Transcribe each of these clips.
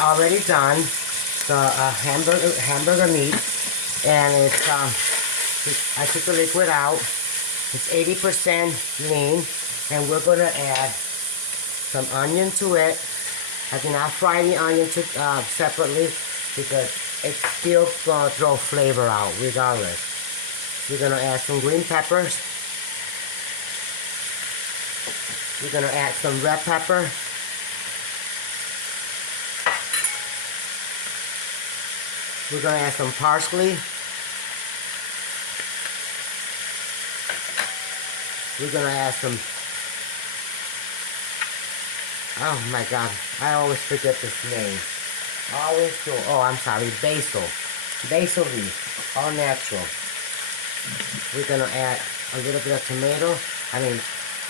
already done the hamburger meat, and it's I took the liquid out. It's 80% lean, and we're gonna add some onion to it. I did not fry the onion separately because it's still gonna throw flavor out regardless. We're gonna add some green peppers. We're gonna add some red pepper. We're gonna add some parsley. We're gonna add some, oh my god, I always forget this name. Always do. Oh, I'm sorry, basil. Basil leaf, all natural. We're gonna add a little bit of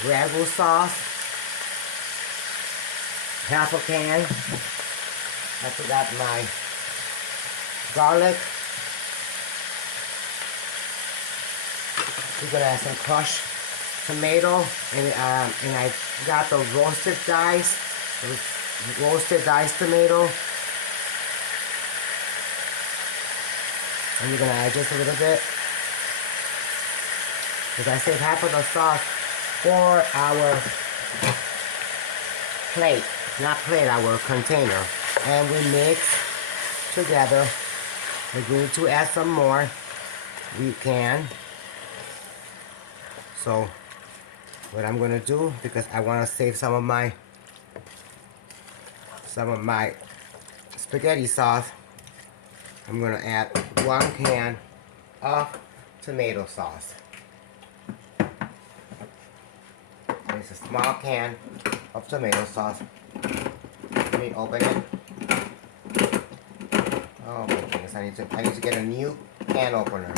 ragu sauce. Half a can. I forgot my garlic. We're gonna add some crushed tomato, and I got the roasted diced tomato. And we're gonna add just a little bit, because I saved half of the sauce for our plate, not plate, our container. And we mix together. If we need to add some more, we can. So what I'm gonna do, because I want to save some of my spaghetti sauce, I'm gonna add 1 can of tomato sauce. It's a small can of tomato sauce. Let me open it. Oh my goodness, I need to get a new can opener.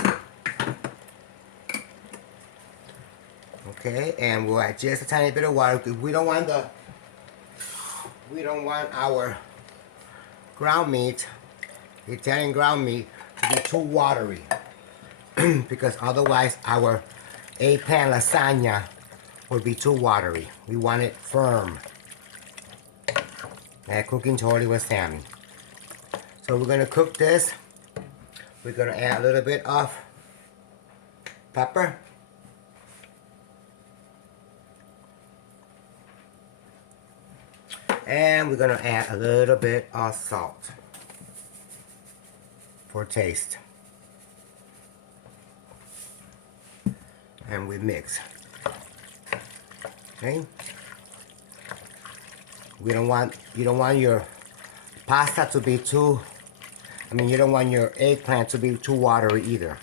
Okay, and we'll add just a tiny bit of water because we don't want our ground meat, Italian ground meat, to be too watery. Because otherwise our eggplant lasagna would be too watery. We want it firm. And cooking totally with Sammy. So we're gonna cook this. We're gonna add a little bit of pepper. And we're gonna add a little bit of salt for taste. And we mix. Okay? You don't want your pasta to be too, you don't want your eggplant to be too watery either.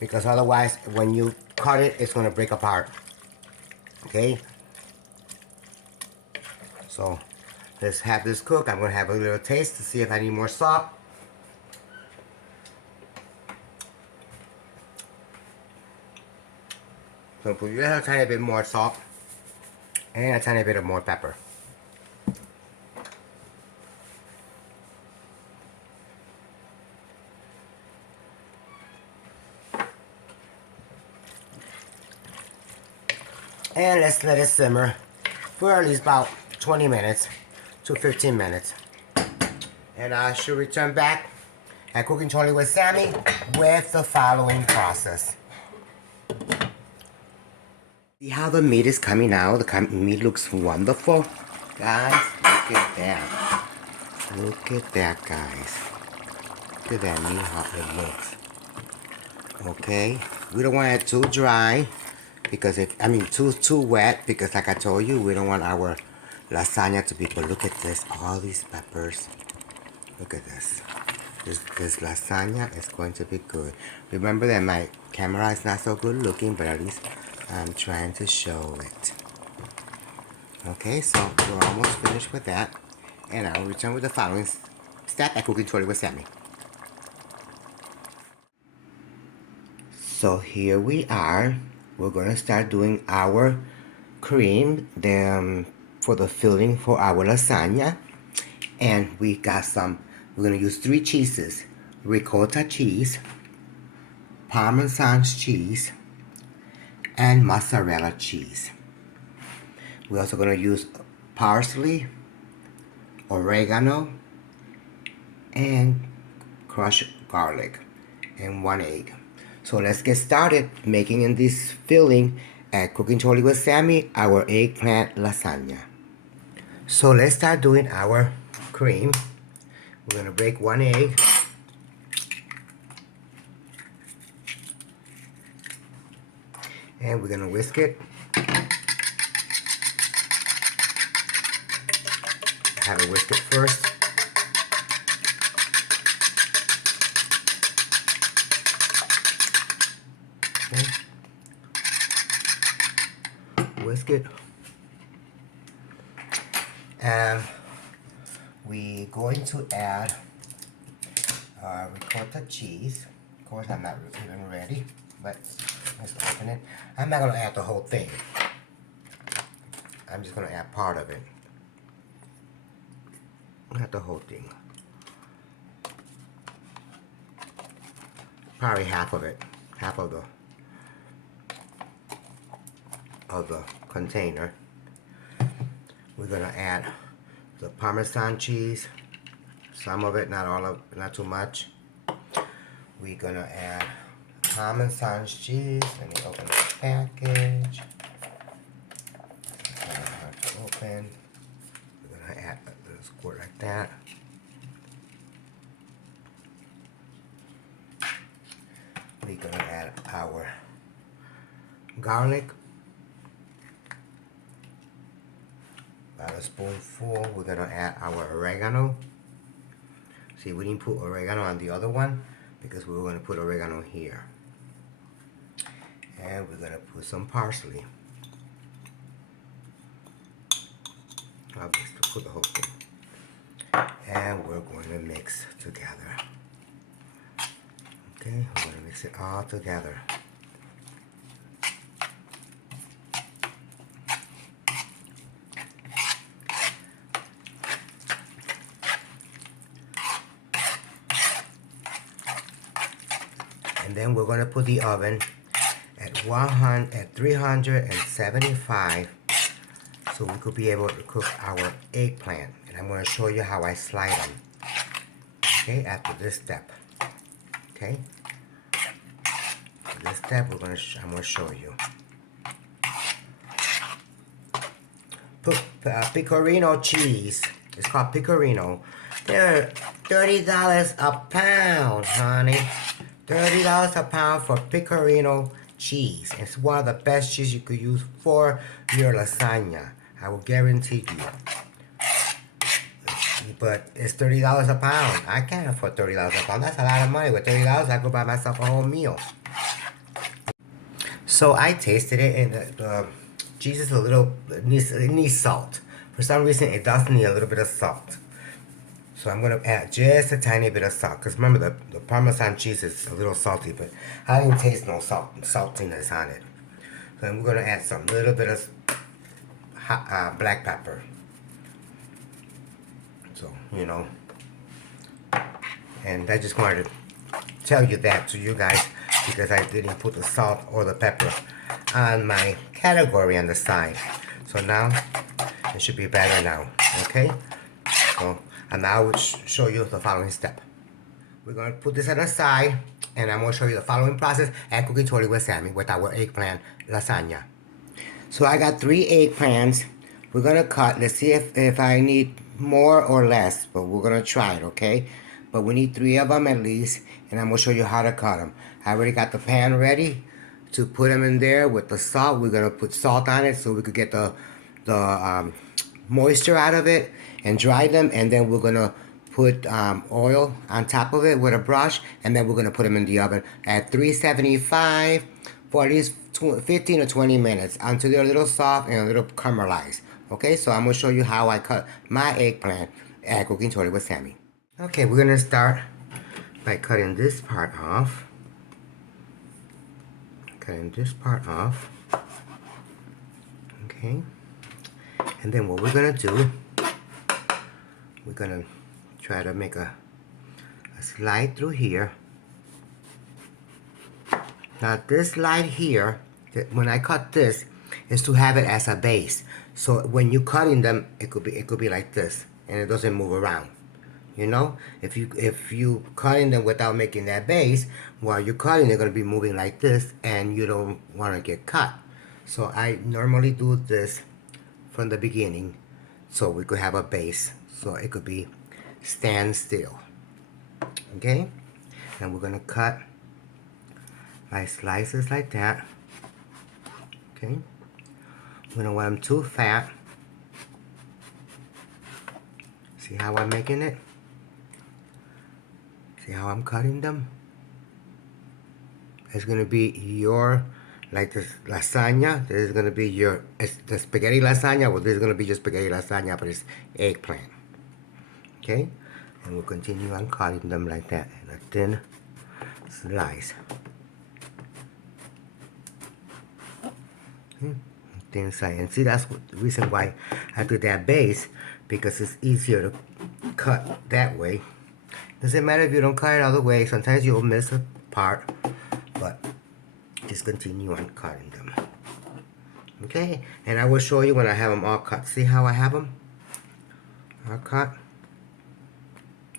Because otherwise, when you cut it, it's gonna break apart. Okay? So, let's have this cook. I'm gonna have a little taste to see if I need more salt. So put a tiny bit more salt and a tiny bit of more pepper. And let's let it simmer for at least about 20 minutes to 15 minutes. And I should return back at Cooking Totally with Sammy with the following process. See how the meat is coming out? The meat looks wonderful. Guys, look at that. Look at that, guys. Look at that meat, how it looks. Okay, we don't want it too dry, because too wet, because like I told you, we don't want our lasagna to be, but look at this, all these peppers. Look at this. This lasagna is going to be good. Remember that my camera is not so good looking, but at least I'm trying to show it. Okay, so we're almost finished with that. And I will return with the following step at Cooking Totally with Sammy. So here we are. We're going to start doing our cream for the filling for our lasagna. And we got we're going to use 3 cheeses. Ricotta cheese, Parmesan cheese, and mozzarella cheese. We're also going to use parsley, oregano, and crushed garlic, and 1 egg. So let's get started making in this filling at Cooking Totally with Sammy, our eggplant lasagna. So let's start doing our cream. We're gonna break 1 egg. And we're gonna whisk it. Have it whisk it first. Okay. Whisk it. And we're going to add ricotta cheese. Of course, I'm not even ready, but let's open it. I'm not gonna add the whole thing. I'm just gonna add part of it. Not the whole thing. Probably half of it. Half of the container. We're gonna add the Parmesan cheese. Some of it, not all of, not too much. We're gonna add Parmesan cheese. Let me open the package. It's kind of hard to open. We're gonna add a little squirt like that. We're gonna add our garlic. About a spoonful. We're gonna add our oregano. See, we didn't put oregano on the other one because we were gonna put oregano here. And we're gonna put some parsley. I'll just put the whole thing. And we're going to mix together. Okay, we're gonna mix it all together. And then we're gonna put the oven at 375, so we could be able to cook our eggplant. And I'm gonna show you how I slide them. Okay, after this step. Okay. For this step, I'm gonna show you. Pecorino cheese. It's called pecorino. They're $30 a pound, honey. $30 a pound for pecorino cheese. It's one of the best cheese you could use for your lasagna. I will guarantee you. But it's $30 a pound. I can't afford $30 a pound. That's a lot of money. With $30, I could buy myself a whole meal. So I tasted it, and the cheese is a little, it needs salt. For some reason, it does need a little bit of salt. So I'm going to add just a tiny bit of salt. Because remember, the Parmesan cheese is a little salty, but I didn't taste no saltiness on it. So I'm going to add some little bit of black pepper. So, you know. And I just wanted to tell you that to you guys, because I didn't put the salt or the pepper on my category on the side. So now, it should be better now. Okay? So, and now I will show you the following step. We're going to put this on the side, and I'm going to show you the following process at Cooking Totally with Sammy with our eggplant lasagna. So I got 3 eggplants. We're going to cut. Let's see if I need more or less, but we're going to try it, okay? But we need 3 of them at least, and I'm going to show you how to cut them. I already got the pan ready to put them in there with the salt. We're going to put salt on it so we could get the moisture out of it and dry them, and then we're gonna put oil on top of it with a brush, and then we're gonna put them in the oven at 375 for at least 15 or 20 minutes until they're a little soft and a little caramelized. Okay, so I'm gonna show you how I cut my eggplant at Cooking Totally with Sammy. Okay, we're gonna start by cutting this part off. Cutting this part off. Okay. And then what we're gonna do, we're gonna try to make a slide through here. Now this slide here, when I cut this, is to have it as a base. So when you're cutting them, it could be like this. and it doesn't move around. You know, if you cutting them without making that base, while you're cutting, they're gonna be moving like this, and you don't want to get cut. So I normally do this from the beginning, so we could have a base, so it could be stand still. Okay, and we're gonna cut my slices like that. Okay, we don't want them too fat. See how I'm making it? See how I'm cutting them? It's gonna be your, like this lasagna. This is gonna be your, it's the spaghetti lasagna. Well, this is gonna be just spaghetti lasagna, but it's eggplant. Okay, and we'll continue on cutting them like that in a thin slice. Thin slice, and see that's the reason why I do that base, because it's easier to cut that way. Doesn't matter if you don't cut it all the way. Sometimes you'll miss a part, but just continue on cutting them. Okay, and I will show you when I have them all cut. See how I have them all cut?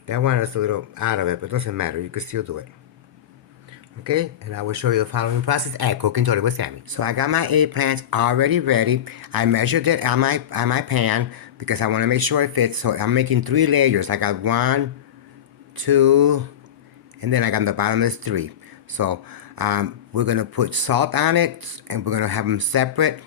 That one is a little out of it, but it doesn't matter. You can still do it. Okay, and I will show you the following process at Cooking Totally with Sammy. So I got my eggplants already ready. I measured it on my pan because I want to make sure it fits. So I'm making 3 layers. I got 1, 2, and then I got the bottom is 3. So we're gonna put salt on it, and we're gonna have them separate.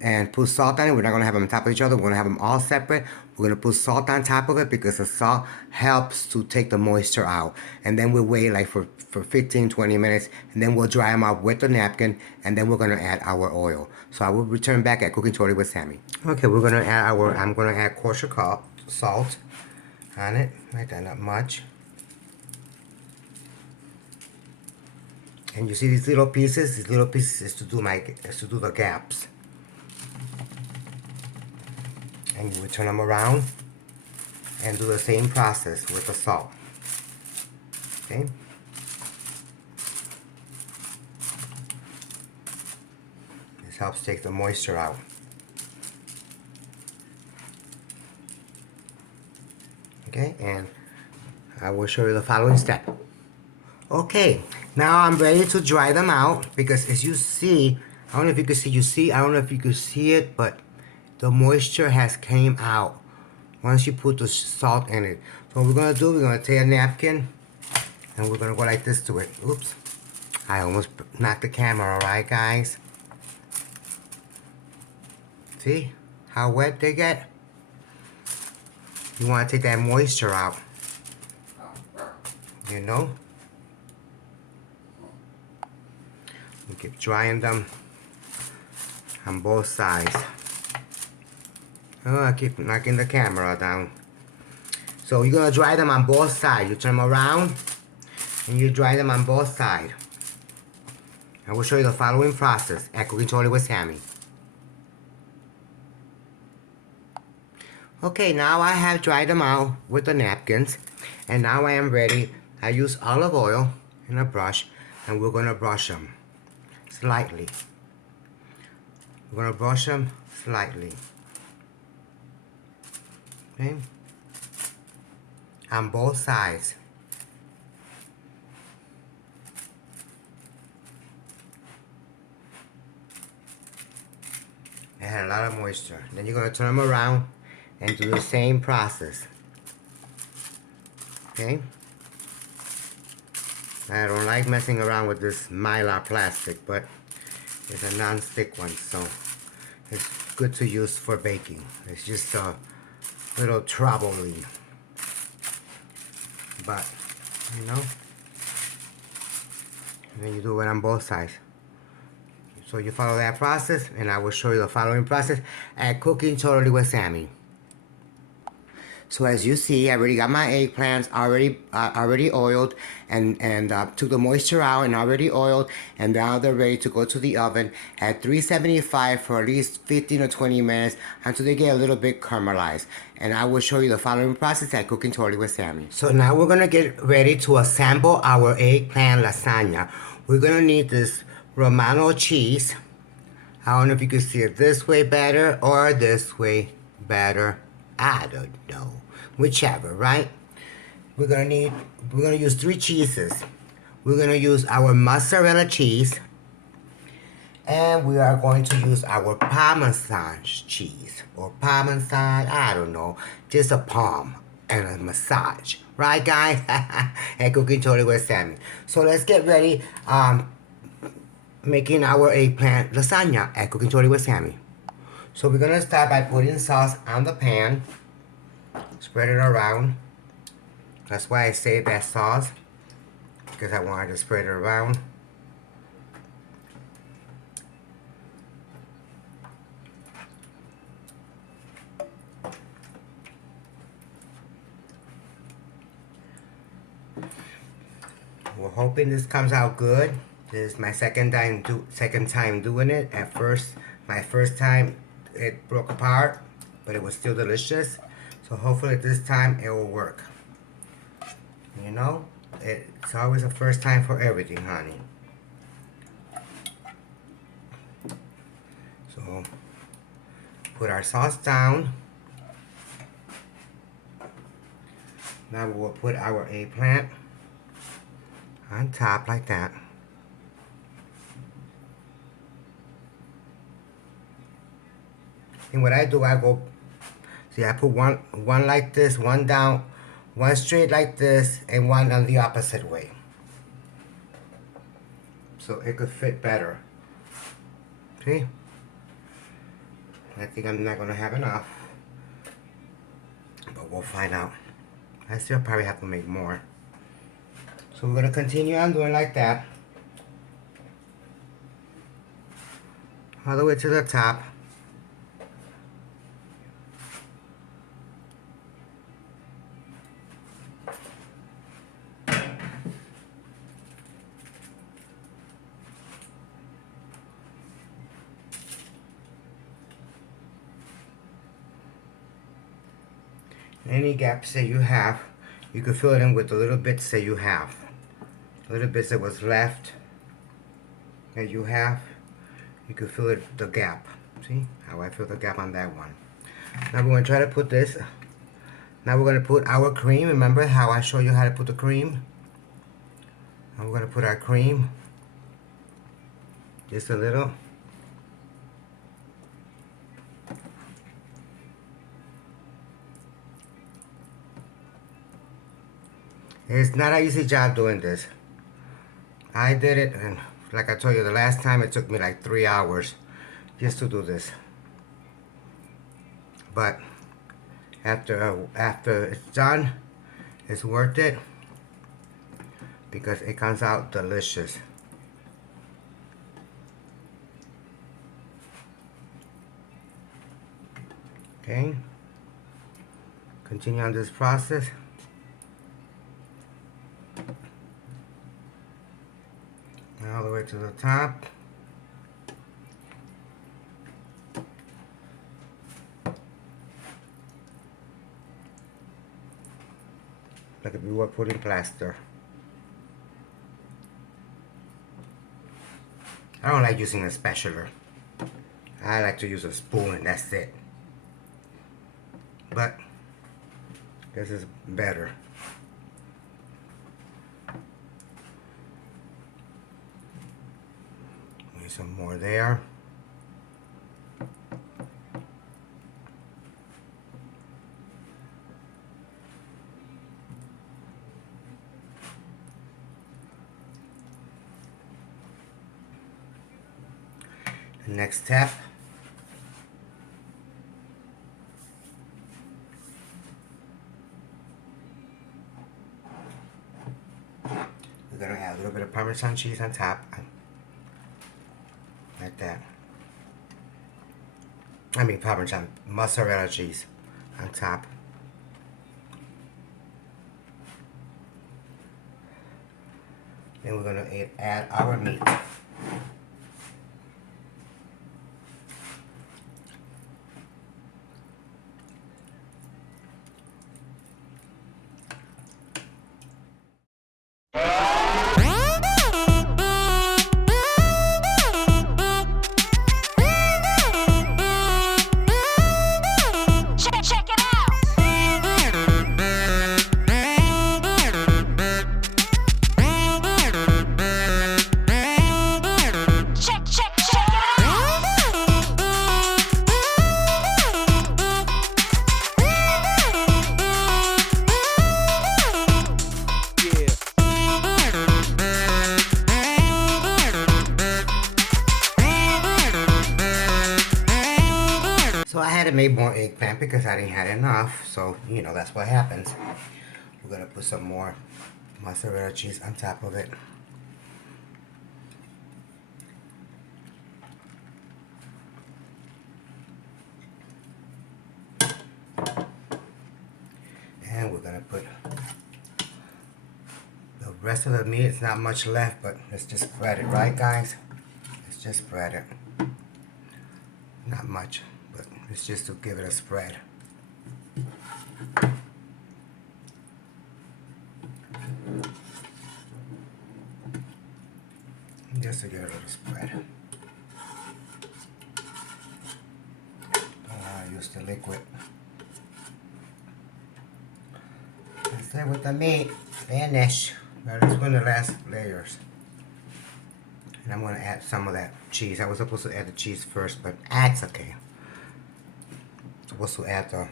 And put salt on it. We're not gonna have them on top of each other. We're gonna have them all separate. We're gonna put salt on top of it because the salt helps to take the moisture out. And then we'll wait like for 15-20 minutes, and then we'll dry them out with the napkin, and then we're gonna add our oil. So I will return back at Cooking Totally with Sammy. Okay, we're gonna add I'm gonna add kosher salt on it. Right there, not much. And you see these little pieces? These little pieces is to do the gaps. And you would turn them around and do the same process with the salt. Okay? This helps take the moisture out. Okay, and I will show you the following step. Okay, now I'm ready to dry them out because as you see, I don't know if you can see, I don't know if you can see it, but the moisture has came out once you put the salt in it. So what we're gonna do, we're gonna take a napkin and we're gonna go like this to it. Oops, I almost knocked the camera, alright guys? See how wet they get? You wanna take that moisture out, you know? We keep drying them on both sides. Oh, I keep knocking the camera down. So you're gonna dry them on both sides. You turn them around and you dry them on both sides. I will show you the following process at Cooking Totally with Sammy. Okay, now I have dried them out with the napkins, and now I am ready. I use olive oil and a brush, and we're gonna brush them slightly. We're gonna brush them slightly. Okay, on both sides. It had a lot of moisture. Then you're gonna turn them around and do the same process. Okay, I don't like messing around with this Mylar plastic, but it's a non-stick one, so it's good to use for baking. It's just a little troubling, but you know, and then you do it on both sides. So you follow that process, and I will show you the following process at Cooking Totally with Sammy. So as you see, I already got my eggplants already oiled and took the moisture out and already oiled, and now they're ready to go to the oven at 375 for at least 15 or 20 minutes until they get a little bit caramelized. And I will show you the following process at Cooking Totally with Sammy. So now we're gonna get ready to assemble our eggplant lasagna. We're gonna need this Romano cheese. I don't know if you can see it this way better or this way better. I don't know. Whichever, right? We're gonna use 3 cheeses. We're gonna use our mozzarella cheese, and we are going to use our Parmesan cheese or Parmesan, I don't know, just a palm and a massage, right, guys? And cooking totally with Sammy. So let's get ready. Making our eggplant lasagna at Cooking Totally with Sammy. So we're gonna start by putting sauce on the pan, spread it around. That's why I say that sauce, because I wanted to spread it around. We're hoping this comes out good. This is my second time doing it. At first, my first time it broke apart, but it was still delicious. So hopefully this time it will work. You know, it's always a first time for everything, honey. So put our sauce down. Now we'll put our eggplant on top like that. And what I do, I go, see, I put one like this, one down, one straight like this, and one on the opposite way. So it could fit better. See? I think I'm not gonna have enough, but we'll find out. I still probably have to make more. So we're gonna continue on doing like that, all the way to the top. Any gaps that you have, you can fill it in with the little bits that you have. Little bits that was left that you have, you can fill it the gap. See how I fill the gap on that one. Now we're going to try to put this. Now we're going to put our cream. Remember how I showed you how to put the cream? Now we're going to put our cream. Just a little. It's not an easy job doing this. I did it, and like I told you the last time, it took me like 3 hours just to do this. But after it's done, it's worth it because it comes out delicious. Okay, continue on this process. All the way to the top. Like if we were putting plaster. I don't like using a spatula. I like to use a spoon and that's it. But this is better. Some more there. The next step, we're going to add a little bit of Parmesan cheese on top. Like that. I mean Parmesan, mozzarella cheese on top. Then we're going to add our meat. Check it out. to make more eggplant because I didn't have enough. So, you know, that's what happens. We're going to put some more mozzarella cheese on top of it. And we're going to put the rest of the meat. It's not much left, but let's just spread it, right, guys? Let's just spread it. Not much, but it's just to give it a spread. Just to give it a little spread. Use the liquid. That's it with the meat. Finish. Now let's put in the last layers. And I'm going to add some of that cheese. I was supposed to add the cheese first, but that's okay. I'm supposed to add the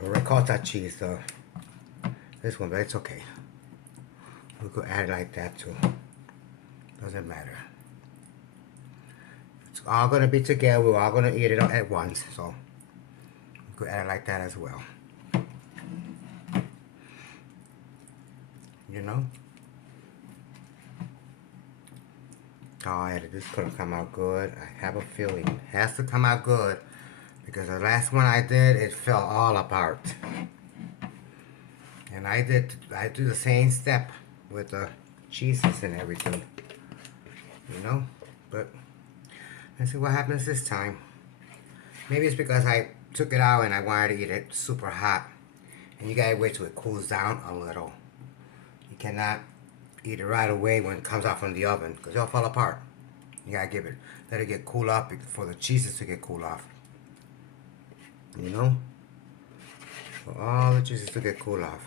ricotta cheese, this one, but it's okay. We could add it like that too. Doesn't matter. It's all going to be together. We're all going to eat it at once. So we could add it like that as well. You know? Oh, this is going to come out good. I have a feeling it has to come out good. Because the last one I did, it fell all apart. And I do the same step with the cheeses and everything. You know? But let's see what happens this time. Maybe it's because I took it out and I wanted to eat it super hot. And you gotta wait till it cools down a little. You cannot eat it right away when it comes out from the oven because it'll fall apart. You gotta let it get cool off for the cheeses to get cool off. You know? For all the cheeses to get cool off.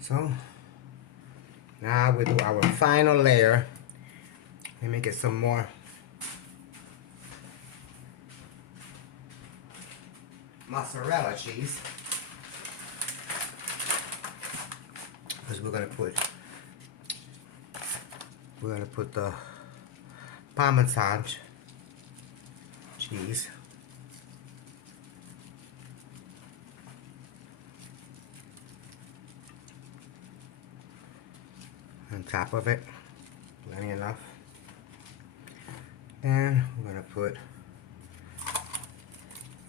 So now we do our final layer. Let me get some more mozzarella cheese. Because we're gonna put the Parmesan cheese. On top of it, plenty enough. And we're gonna put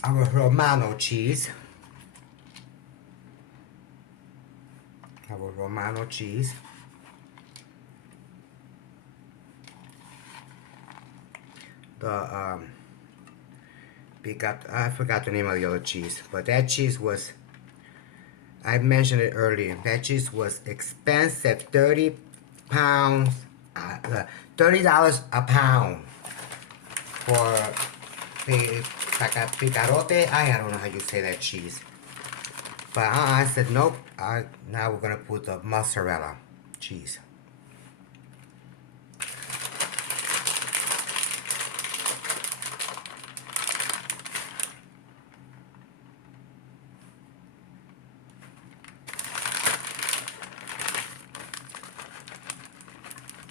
our Romano cheese. Our Romano cheese. I forgot the name of the other cheese, but that cheese was, I mentioned it earlier, that cheese was expensive, 30 pounds, $30 a pound for picarote. I don't know how you say that cheese. But I said nope. Now we're gonna put the mozzarella cheese.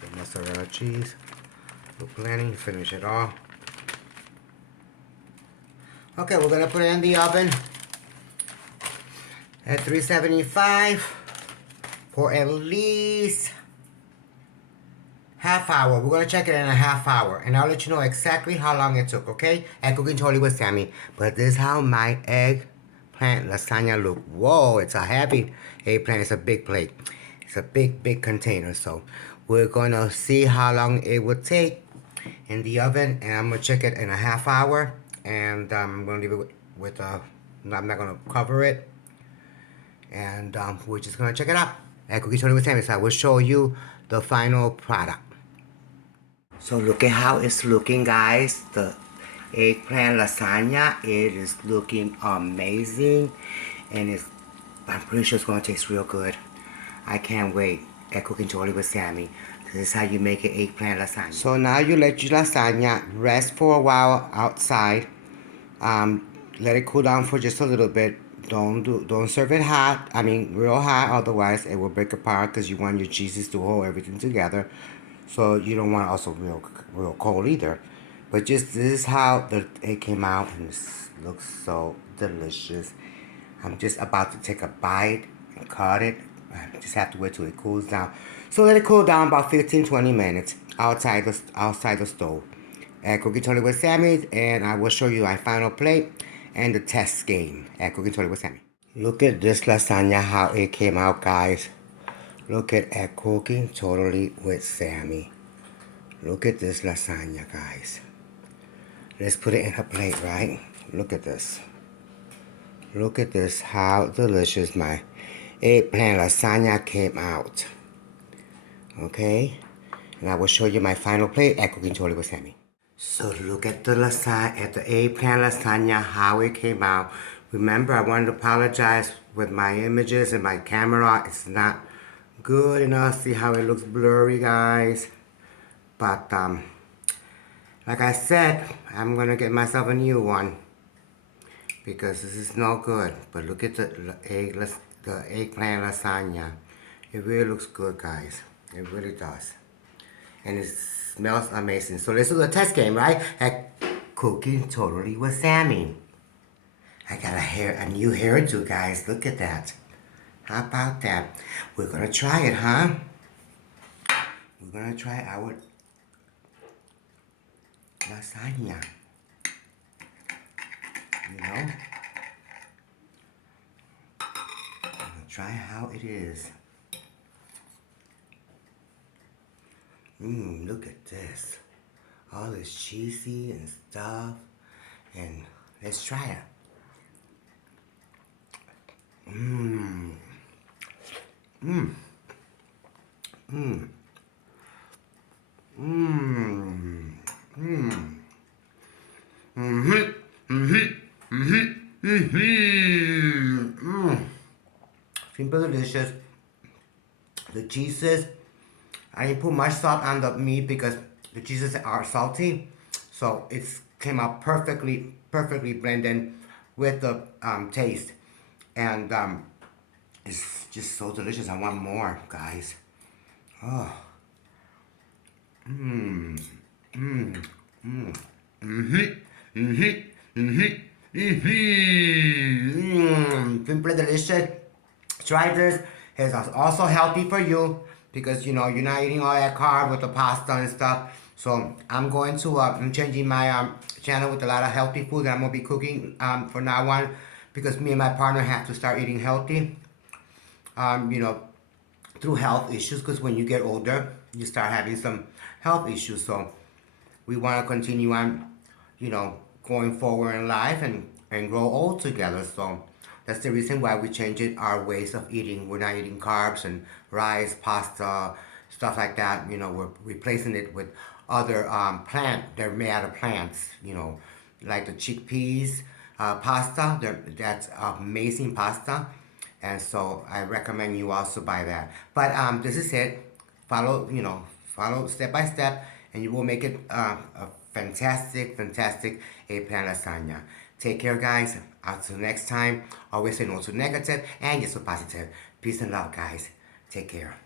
The mozzarella cheese. Put plenty. Finish it all. Okay, we're gonna put it in the oven at 375 for at least half hour. We're gonna check it in a half hour and I'll let you know exactly how long it took, okay? At Cooking Totally with Sammy. But this is how my eggplant lasagna look. Whoa, it's a heavy eggplant. It's a big plate. It's a big container. So we're gonna see how long it would take in the oven and I'm gonna check it in a half hour and I'm gonna leave it with I'm not gonna cover it. And we're just gonna check it out at Cookie Tony with Sammy. So I will show you the final product. So look at how it's looking, guys. The eggplant lasagna. It is looking amazing, and I'm pretty sure it's gonna taste real good. I can't wait at Cooking Totally with Sammy. This is how you make an eggplant lasagna. So now you let your lasagna rest for a while outside. Let it cool down for just a little bit. Don't serve it hot. I mean, real hot. Otherwise, it will break apart because you want your cheeses to hold everything together. So you don't want also real cold either. But just this is how it came out, and it looks so delicious. I'm just about to take a bite and cut it. I just have to wait till it cools down. So let it cool down about 15-20 minutes outside the stove. At Cooking Totally with Sammy, and I will show you my final plate and the test game at Cooking Totally with Sammy. Look at this lasagna, how it came out, guys. Look at Cooking Totally with Sammy. Look at this lasagna, guys. Let's put it in a plate, right? Look at this. Look at this, how delicious my eggplant lasagna came out. Okay? And I will show you my final plate at Cooking Totally with Sammy. So look at the lasagna, at the eggplant lasagna, how it came out. Remember, I wanted to apologize with my images and my camera. It's not good enough. See how it looks blurry, guys? But, like I said, I'm gonna get myself a new one because this is no good. But look at the eggplant lasagna. It really looks good, guys. It really does. And it smells amazing. So let's do the test game, right? At Cooking Totally with Sammy. I got a new hairdo, guys. Look at that. How about that? We're gonna try it, huh? We're gonna try our lasagna. You know? We're gonna try how it is. Look at this. All this cheesy and stuff. And let's try it. Mmm. Mmm. Mmm. Mmm. Mmm. Mhm. Mhm. Mhm. Mhm. Mmm. Simple delicious. The cheeses. I didn't put much salt on the meat because the cheeses are salty, so it came out perfectly blended with the taste, and it's just so delicious. I want more, guys. Oh. Mmm. Mmm. Mmm. Mhm. Mhm. Mhm. Mhm. Simply delicious. Try this. It's also healthy for you because you know you're not eating all that carb with the pasta and stuff. So I'm going to I'm changing my channel with a lot of healthy food that I'm gonna be cooking from now on because me and my partner have to start eating healthy. You know, through health issues because when you get older you start having some health issues. So we want to continue on, you know, going forward in life and grow old together. So that's the reason why we changed it, our ways of eating. We're not eating carbs and rice, pasta, stuff like that. You know, we're replacing it with other they're made out of plants, you know, like the chickpeas pasta. That's amazing pasta. And so I recommend you also buy that. But this is it. Follow, you know, follow step by step, and you will make it a fantastic eggplant lasagna. Take care, guys. Until next time, always say no to negative and yes to positive. Peace and love, guys. Take care.